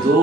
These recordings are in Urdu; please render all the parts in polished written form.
2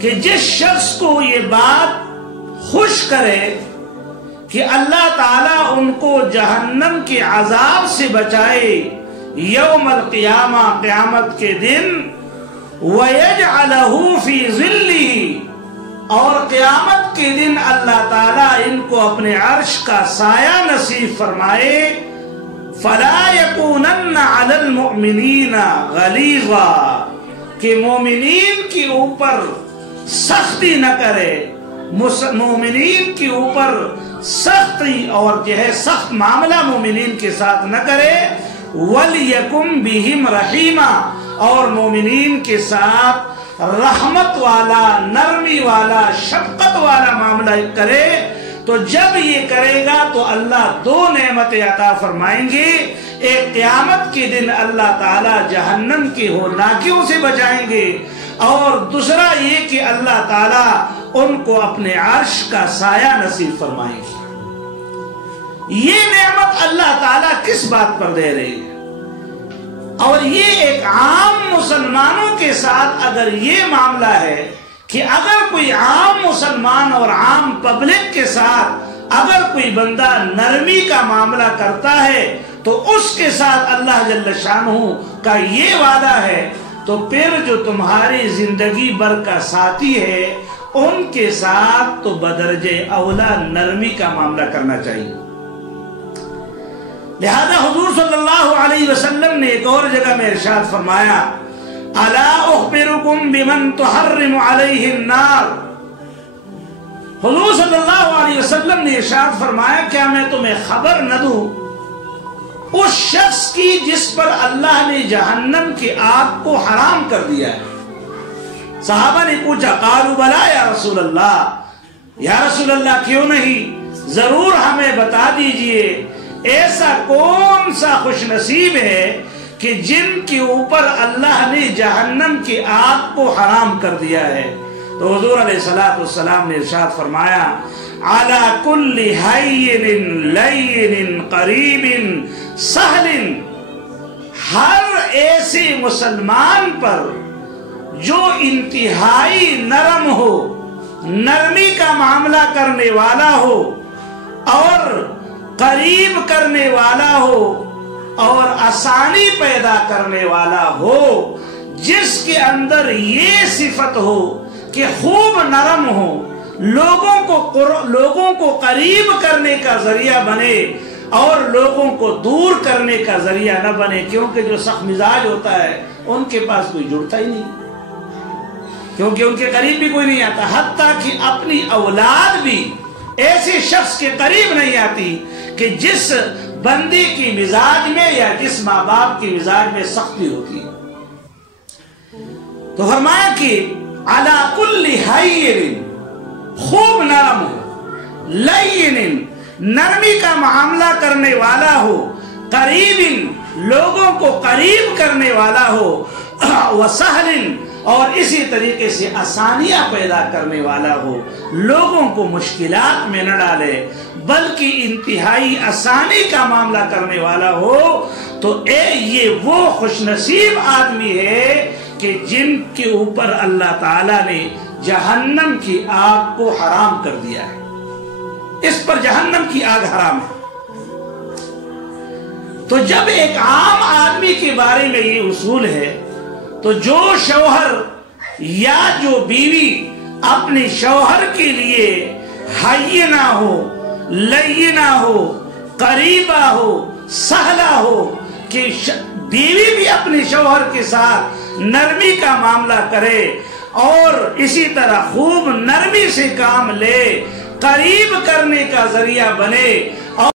کہ جس شخص کو یہ بات خوش کرے کہ اللہ تعالیٰ ان کو جہنم کے عذاب سے بچائے یوم القیامہ، قیامت کے دن، وَيَجْعَلَهُ فِي ظِلِّهِ، اور قیامت کے دن اللہ تعالیٰ ان کو اپنے عرش کا سایہ نصیب فرمائے، فَلَا يَكُونَنَّ عَلَى الْمُؤْمِنِينَ غَلِيظًا، کہ مومنین کے اوپر سختی نہ کرے، مومنین کے اوپر سختی اور جو ہے سخت معاملہ مومنین کے ساتھ نہ کرے، وَلْيَكُمْ بِهِمْ رَحِيمًا، اور مومنین کے ساتھ رحمت والا، نرمی والا، شفقت والا معاملہ کرے۔ تو جب یہ کرے گا تو اللہ دو نعمتیں عطا فرمائیں گے، ایک قیامت کے دن اللہ تعالیٰ جہنم کی ہولناکیوں سے بچائیں گے، اور دوسرا یہ کہ اللہ تعالیٰ ان کو اپنے عرش کا سایہ نصیب فرمائیں گے۔ یہ نعمت اللہ تعالیٰ کس بات پر دے رہی ہے؟ اور یہ ایک عام مسلمانوں کے ساتھ اگر یہ معاملہ ہے کہ اگر کوئی عام مسلمان اور عام پبلک کے ساتھ اگر کوئی بندہ نرمی کا معاملہ کرتا ہے تو اس کے ساتھ اللہ جل شانہ کا یہ وعدہ ہے، تو پھر جو تمہاری زندگی بھر کا ساتھی ہے ان کے ساتھ تو بدرجہ اولا نرمی کا معاملہ کرنا چاہیے۔ لہذا حضور صلی اللہ علیہ وسلم نے ایک اور جگہ میں ارشاد فرمایا، الا اخبرکم بمن تحرم علیہ النار، حضور صلی اللہ علیہ وسلم نے ارشاد فرمایا کیا میں تمہیں خبر نہ دوں اس شخص کی جس پر اللہ نے جہنم کی آگ کو حرام کر دیا ہے؟ صحابہ نے پوچھا، قالوا بلا یا رسول اللہ، یا رسول اللہ کیوں نہیں، ضرور ہمیں بتا دیجئے ایسا کون سا خوش نصیب ہے کہ جن کے اوپر اللہ نے جہنم کی آگ کو حرام کر دیا ہے؟ تو حضور علیہ السلام نے ارشاد فرمایا، علی کل ہین لین قریب سہل، ہر ایسے مسلمان پر جو انتہائی نرم ہو، نرمی کا معاملہ کرنے والا ہو اور قریب کرنے والا ہو اور آسانی پیدا کرنے والا ہو، جس کے اندر یہ صفت ہو کہ خوب نرم ہو، لوگوں کو قریب کرنے کا ذریعہ بنے اور لوگوں کو دور کرنے کا ذریعہ نہ بنے، کیونکہ جو سخت مزاج ہوتا ہے ان کے پاس کوئی جڑتا ہی نہیں، کیونکہ ان کے قریب بھی کوئی نہیں آتا، حتیٰ کہ اپنی اولاد بھی ایسے شخص کے قریب نہیں آتی کہ جس بندی کی مزاج میں یا جس ماں باپ کی مزاج میں سختی ہوتی ہے۔ تو فرمایا کہ علی کل ہین، خوب نرم ہو، لین، نرمی کا معاملہ کرنے والا ہو، قریب، لوگوں کو قریب کرنے والا ہو، وسہل، اور اسی طریقے سے آسانیاں پیدا کرنے والا ہو، لوگوں کو مشکلات میں نہ ڈالے بلکہ انتہائی آسانی کا معاملہ کرنے والا ہو، تو یہ وہ خوش نصیب آدمی ہے کہ جن کے اوپر اللہ تعالیٰ نے جہنم کی آگ کو حرام کر دیا ہے، اس پر جہنم کی آگ حرام ہے۔ تو جب ایک عام آدمی کے بارے میں یہ اصول ہے تو جو شوہر یا جو بیوی اپنے شوہر کے لیے ہینہ ہو، لینہ ہو، قریبہ ہو، سہلہ ہو، کہ بیوی بھی اپنے شوہر کے ساتھ نرمی کا معاملہ کرے اور اسی طرح خوب نرمی سے کام لے، قریب کرنے کا ذریعہ بنے